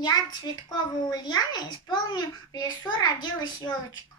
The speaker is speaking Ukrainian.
Я Цветкова Ульяна, исполню «В лесу родилась елочка».